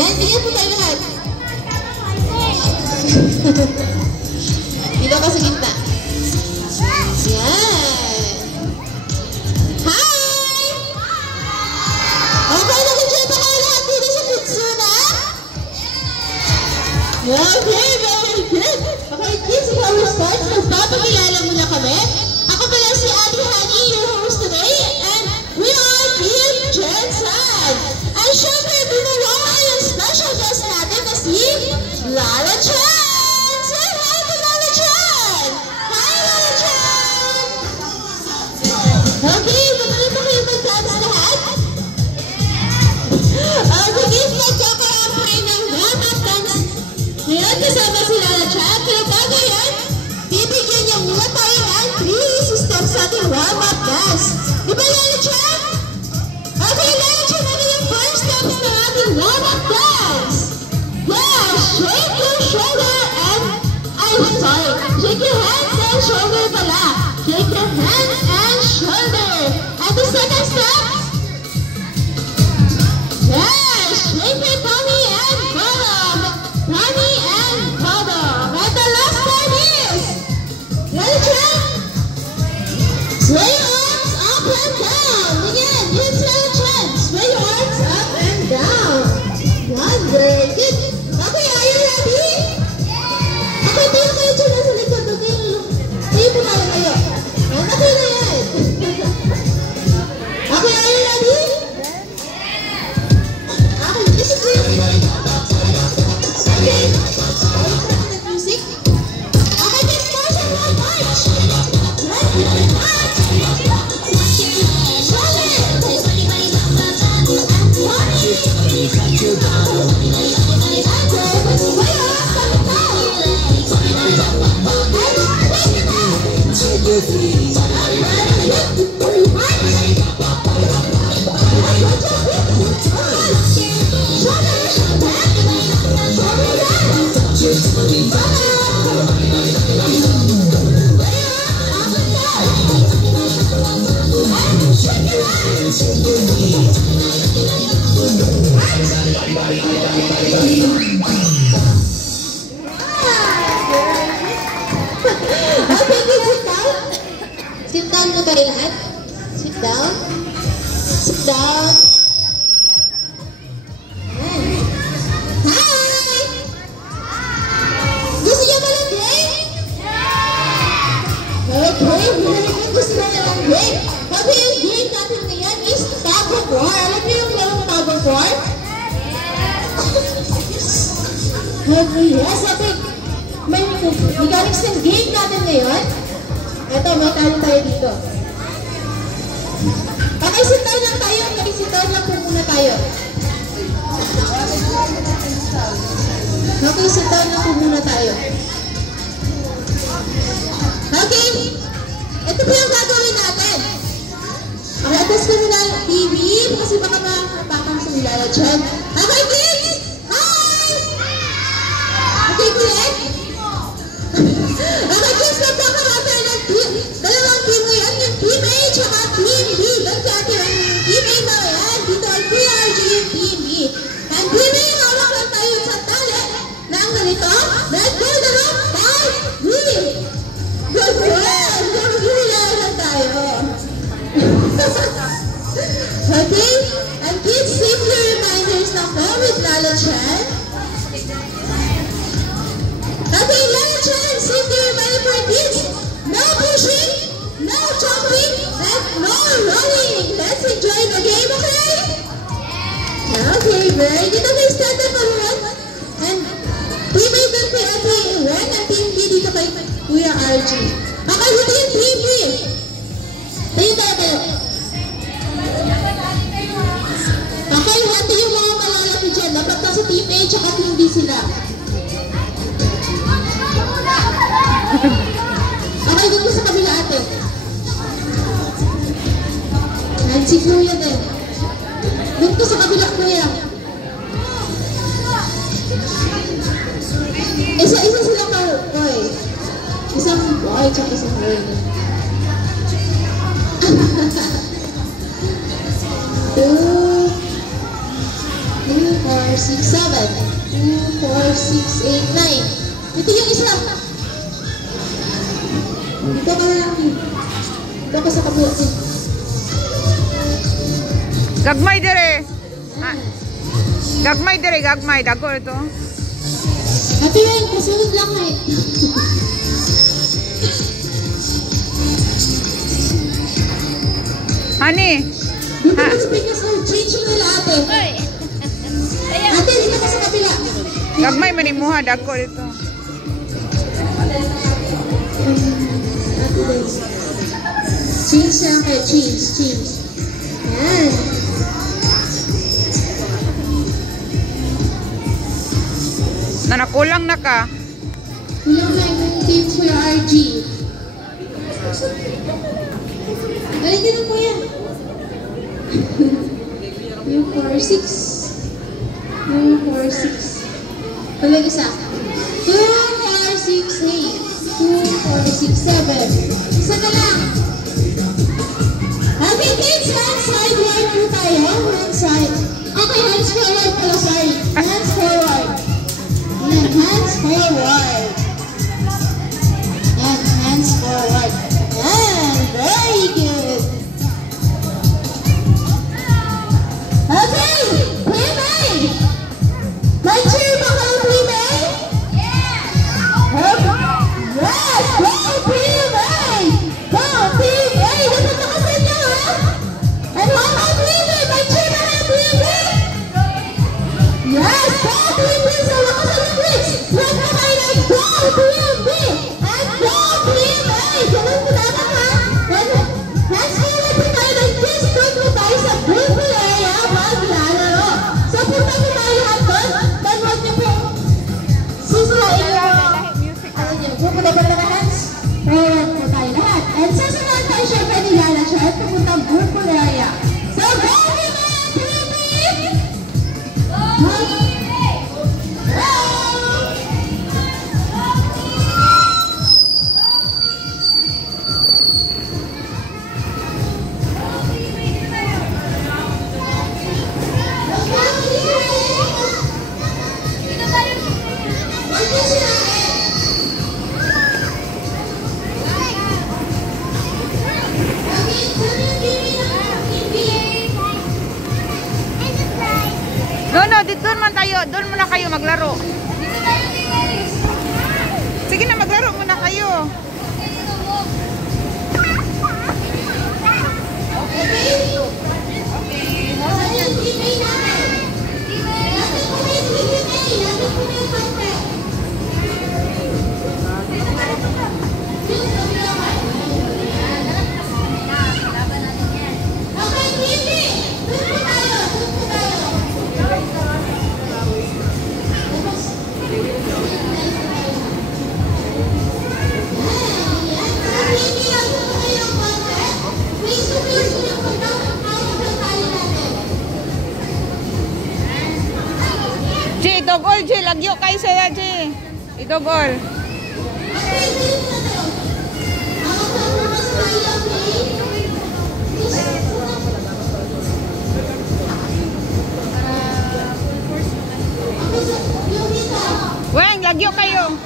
Yan, tingnan po tayo lahat. Dito ka sa gitna. Yan. Hi! Okay, nag-enjoy pa kayo lahat dito sa Pitsuna? Okay, very good. Okay, kids, before we start, magpapakilala muna kami. Ako pala si Ate Honey, your host today, and we are Team Jensen. And syempre, binawaan yung special guest natin na si Lala Chan! Say hi to Lala Chan! Hi, Lala Chan! Okay, magaling pa kayo mag-dance lahat? Okay, kids, magkakaroon kayo ng warm-up dance. Ngayon, kasama si Lala Chan, pero bago yan, bibigyan niya muna tayo ng 3 steps sa ating warm-up dance. Di ba, Lala Chan? Okay, Lala Chan, ano yung first steps ng ating warm-up dance? Yeah, shake your shoulder and... shake your hands and shoulder pala. Shake your hands and shoulder. And the second step? Yeah, shake your tummy and bottom. Tummy and bottom. And the last one is... Lala Chan? Sway your arms up and down. Again, use Lala Chan. Sway your arms up and down. One, very good. Okay, are you ready? Okay, tayo kayo dyan nasa likod. Tayo po tayo kayo. Okay na yan. Okay, are you ready? Okay, this is it. Okay. Music. Okay, let's march and one march. Sit down po tayo lahat. Sit down. Sit down. Hi! Gusto niyo ba ng break? Okay, gusto na ng break. Okay, yung game natin ngayon is tug of war. Alam niyo yung larong tug of war? Okay, yes. Okay. May mechanics ng game natin ngayon. Ito, matalo tayo dito. Okay, sit down lang tayo. Sit down lang po muna tayo. Okay, sit down lang po muna tayo. Okay, ito po yung gagawin natin. Okay, atas ko nila TV kasi baka makapakan sa nilala dyan. Okay, kids! Hi! Okay, kids? Okay, kids, nagkakaroon tayo ng dalawang team ngayon, yung Team A at Team B. Doon sa atin ang Team A na yan. Dito ay Kuya RJ yung Team B. And Team A, hawak lang tayo sa tali na ang ganito. Let's go the rope, 5, 3. Good work! Mag-hihilayan lang tayo. Okay? And kids, safety reminders na po with Lala Chan. Okay, Lala Chan, safety reminder for kids. No pushing, no jumping, and no running. Let's enjoy the game, okay? Okay, very good. Okay, stand up everyone. And teammate doon kay Ate Ren and Team B dito kay Kuya RG. Okay, dito yung Team B. Tayo tayo. Okay, hati yung mga malalaki dyan. Dapat nasa Team A tsaka Team B sila. Okay, dito sa kabila ate. And si Kuya din. Dito sa kabila, Kuya. Isa-isa sila boy. Isang boy tsaka isang girl. 2, 3, 4, 6, 7. 4, 6, 8, 9. Ito yung isa. Dito ka lang. Dito ka sa kabila. Gagmay dire. Ah. Gagmay dire, gagmay. Dago ito. Ate Ren, kasunod lang eh. Honey. Dito ka sa biggest road. Change mo nila ate. Ate, dito ka sa kabila. Gagmay manimuha. Dago ito. Change lang kayo. Change. Yan. Nanakulang na ka. Kulang na yung team Kuya RG. Balikin mo yan. Yung 4, 6. Yung 4, 6. Palag isa. 2, 4, 6, 8. 2, 4, 6, 7. Isa na lang. Okay, kids, hand side wide po tayo. Hand side. Okay, hands forward pala, sorry. Hands forward. Yan, hands forward. Yan, hands forward. Yan, very good. Okay, Pre-May. May cheer ba kayo, Pre-May? Yes, go, Pre-May. Go, Pre-May. Dapat nakasin nyo, ha? And how about Pre-May? May cheer ba kayo, Pre-May? Yes, go, Pre-May. Sa lakas ng English. Huwag na kayo ng go, Pre-May. And go, Pre-May. Ganun po dapat, ha? Hands forward po tayo ng kiss. Doon po tayo sa Google area maglalaro. So, punta po tayo lahat doon. Then, huwag niyo po sisirain yung ano niyo. Pupunta po tayo hands. Forward po tayo lahat. And sasunod tayo syempre ni Lala siya at pupunta ang Google area. So, go, Pre-May! Go! No, dito man tayo. Doon muna kayo maglaro. Sige na, maglaro muna kayo. Ji, idogol, Ji. Lagyo kayo sila, Ji. Idogol. Weng, lagyo kayo.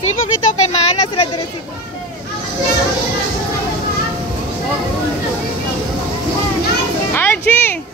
Sipog dito kay maana sila dire sipog. Archie!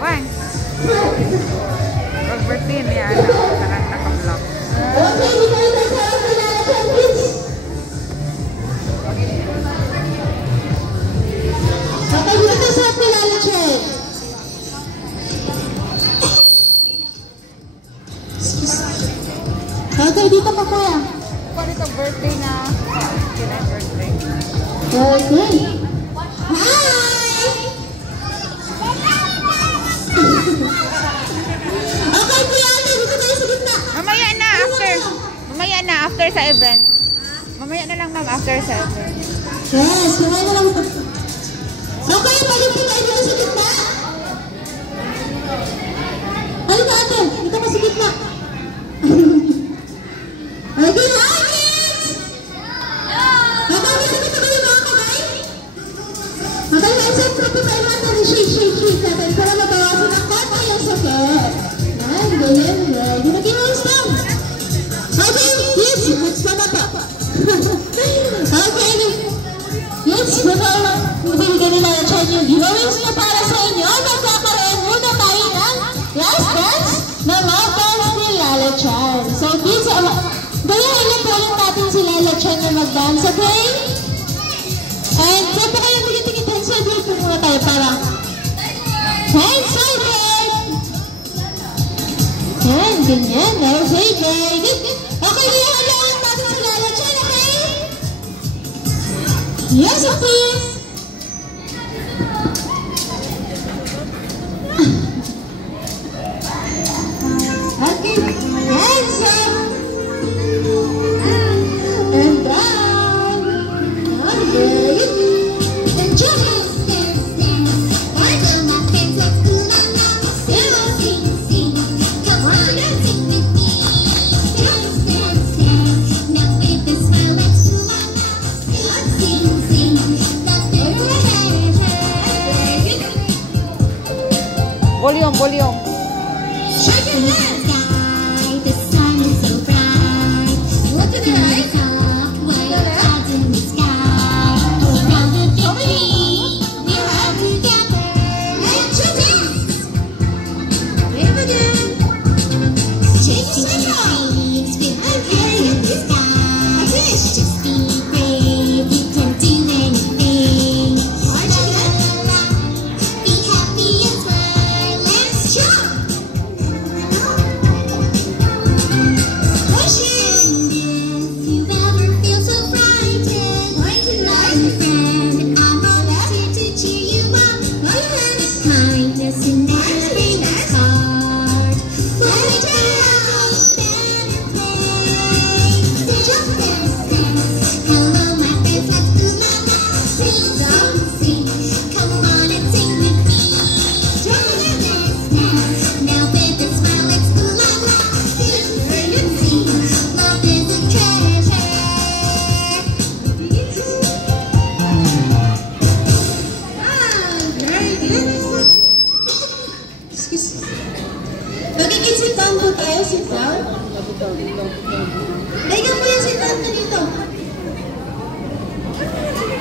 Wan. Pag-birthday niya, tanan naka-vlog. Okay, dito sa Pilala Chet. Okay, dito pa kaya. Paano ito birthday na? Kailan birthday? Okay. Hi! Okay, Kuya, dito tayo sa gitna. Mamaya na, after sa event. Mamaya na lang, ma'am, after sa event. Yes, mamaya na lang. Okay, balik po tayo dito sa gitna. Halika, ate. Dito ka sa gitna. Okay, hi, kids! Habang nasa dito kayo mga kamay? Okay, let's set up tayo natin. Shake natin para mabawasan ang konti yung sakit. Yan, ganyan. Ready na kilos lang. Okay, yes, next na pa. Okay, yes, mabibigyan nila ng chan yung giveaways na para sa inyo. Magkakaroon muna tayo ng last dance na love dance ni Lala Chan. So, dito, gayahin na po natin si Lala Chan na mag-dance, okay? And para hand-sided. Yan, ganyan. Okay, very good. Okay, halaan natin si Lala Chan, okay? Yes, please. Okay, hands up. And down. Very good. And jump. Volume, volume. Shake your hands. The sun is so bright. Look at the light. White clouds in the sky. Around the tree, we are together. And to dance. Wave again. Chasing the trees with our hands in the sky. Just be brave. You can do anything. Be happy and smile. Let's jump. Magiging sit down po tayo, sit down. Tingnan mo yung sit down na dito.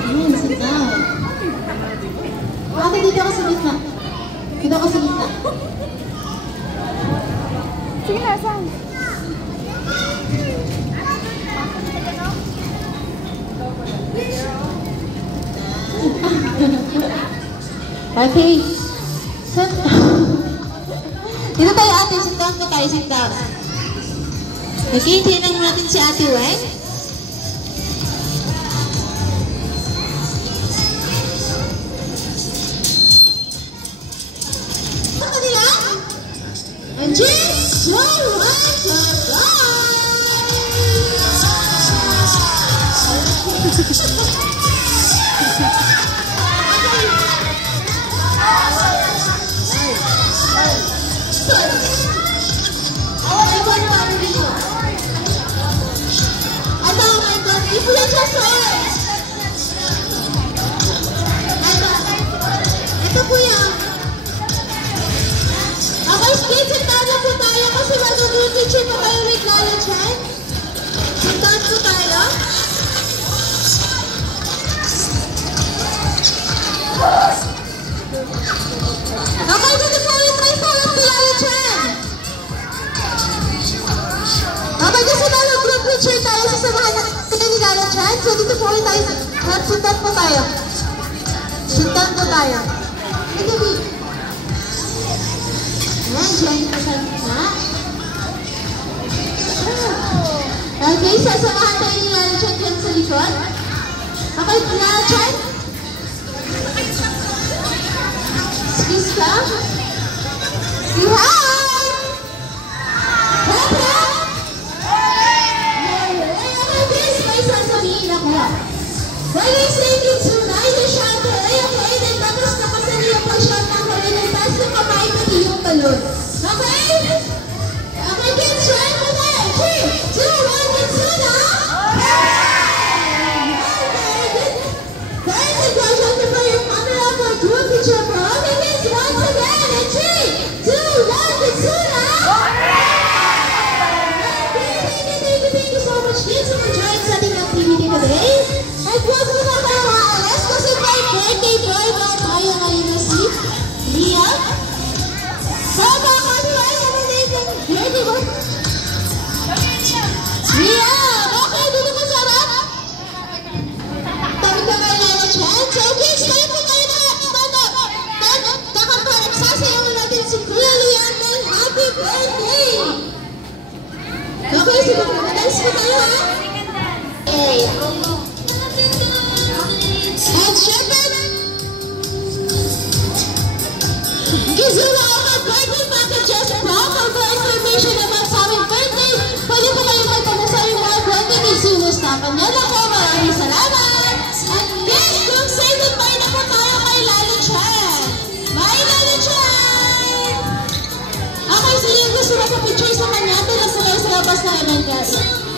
Ayun, sit down. Ate, dito ka sa gitna. Dito ka sa gitna. Sige na, saan? Okay. Dito tayo ate, sit down po tayo, sit down. Nag-iintay lang natin si Ate Weng. Ano nila? And just so right ito po yan. Okay, sit down na po tayo kasi mag-teacher po kayo with Lala Chan. Sit down po tayo. Okay, dito po ulit tayo sa Lala Chan. Okay, kasi mag-group teacher tayo sasamahan natin ni Lala Chan. So dito po ulit tayo. Sit down po tayo. Sit down po tayo. Ito, B. Ayan, dyan po sa gitna. Okay, sasamahan tayo ni Lala Chan dyan sa likod. Okay, Lala Chan. Excuse ka. Say hi! Papa! May sasabihin ako. While you're singing tonight, you shout the way, okay? Then tapos nakasaliya po shout ng huli ng taas ng kamay pati yung balon. Okay? Okay, kids, shout mo na. 3, 2, 1, let's go na! Very good. birthday! Okay, sige, mag-dance po tayo ha? Okay. And syempre, Kizuna Oma birthday packages from for information about sa aming birthday. Pwede po kayong magtanong sa aming mga birthday Kizuna staff. Yan ako, maraming salamat. At yes, kung excited pa na po tayo kay Lalo Chan. Bye, Lalo Chan! Okay, sino yung gusto magpa-picture sa kanya? Tira sa labas na naman guys.